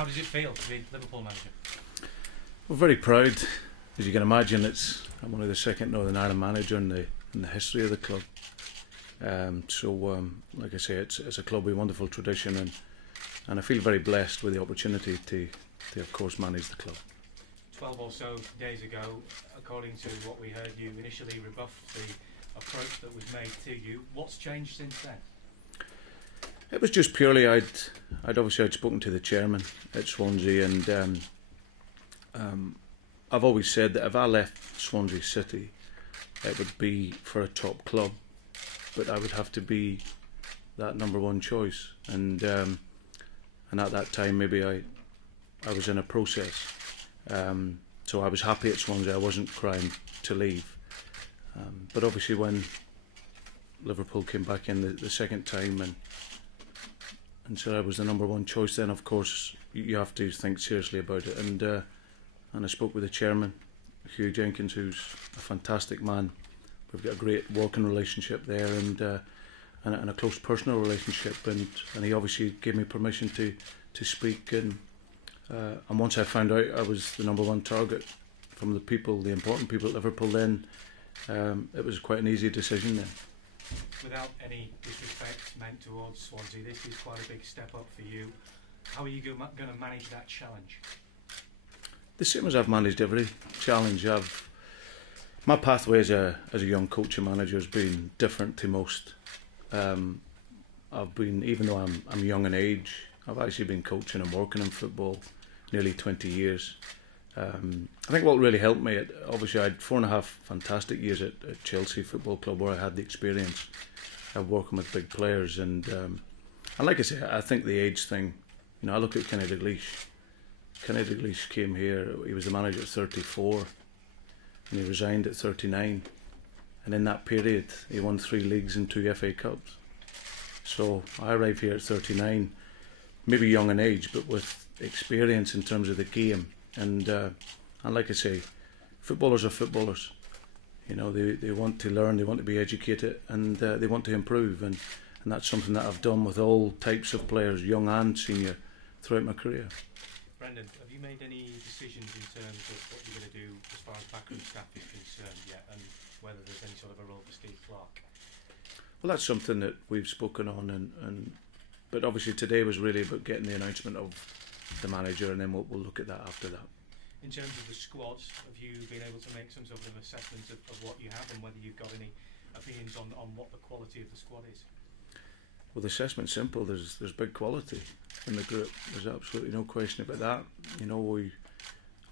How does it feel to be Liverpool manager? We're very proud. As you can imagine, I'm only the second Northern Ireland manager in the history of the club. Like I say, it's a club with wonderful tradition, and I feel very blessed with the opportunity to of course manage the club. 12 or so days ago, according to what we heard, you initially rebuffed the approach that was made to you. What's changed since then? It was just purely I'd spoken to the chairman at Swansea, and I've always said that if I left Swansea City, it would be for a top club, but I would have to be that #1 choice, and at that time maybe I was in a process, so I was happy at Swansea. I wasn't crying to leave, but obviously when Liverpool came back in the second time and said I was the #1 choice, then of course you have to think seriously about it, and I spoke with the chairman, Hugh Jenkins, who's a fantastic man. We've got a great working relationship there, and a close personal relationship, and he obviously gave me permission to speak, and once I found out I was the #1 target from the important people at Liverpool, then it was quite an easy decision then. Without any disrespect meant towards Swansea, this is quite a big step up for you. How are you going to manage that challenge? The same as I've managed every challenge. My pathway as a young coach and manager has been different to most. Even though I'm young in age, I've actually been coaching and working in football nearly 20 years. I think what really helped me, obviously I had 4.5 fantastic years at Chelsea Football Club, where I had the experience of working with big players, and like I say, I think the age thing, I look at Kenny Dalglish. Kenny Dalglish came here, he was the manager at 34, and he resigned at 39, and in that period he won 3 leagues and 2 FA Cups. So I arrived here at 39, maybe young in age, but with experience in terms of the game, and like I say, footballers are footballers. They want to learn, they want to be educated, and they want to improve, and that's something that I've done with all types of players, young and senior, throughout my career. Brendan, have you made any decisions in terms of what you're going to do as far as backroom staff is concerned yet, and whether there's any sort of a role for Steve Clarke? Well, that's something that we've spoken on, but obviously today was really about getting the announcement of the manager, and then we'll look at that after that. In terms of the squad, have you been able to make some sort of assessment of what you have, and whether you've got any opinions on what the quality of the squad is? Well, the assessment's simple. There's big quality in the group. There's absolutely no question about that. I'm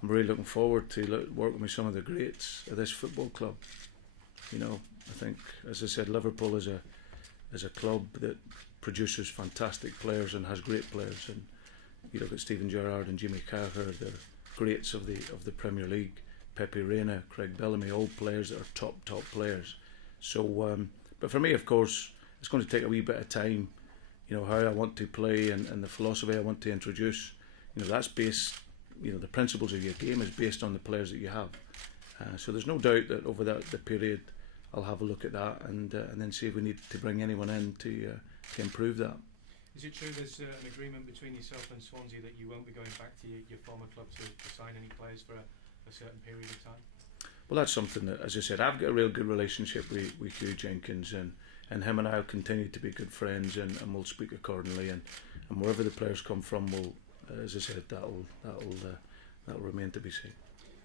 really looking forward to working with some of the greats of this football club. I think, as I said, Liverpool is a club that produces fantastic players and has great players. And you look at Steven Gerrard and Jimmy Carragher, they're greats of the Premier League. Pepe Reina, Craig Bellamy, all players that are top players. So, but for me, of course, it's going to take a wee bit of time. How I want to play and the philosophy I want to introduce. That's based. The principles of your game is based on the players that you have. So there's no doubt that over the period, I'll have a look at that and then see if we need to bring anyone in to improve that. Is it true there's an agreement between yourself and Swansea that you won't be going back to your former club to sign any players for a certain period of time? Well, that's something that, as I said, I've got a real good relationship with Hugh Jenkins, and him and I will continue to be good friends, and we'll speak accordingly, and wherever the players come from, will, as I said, that'll remain to be seen.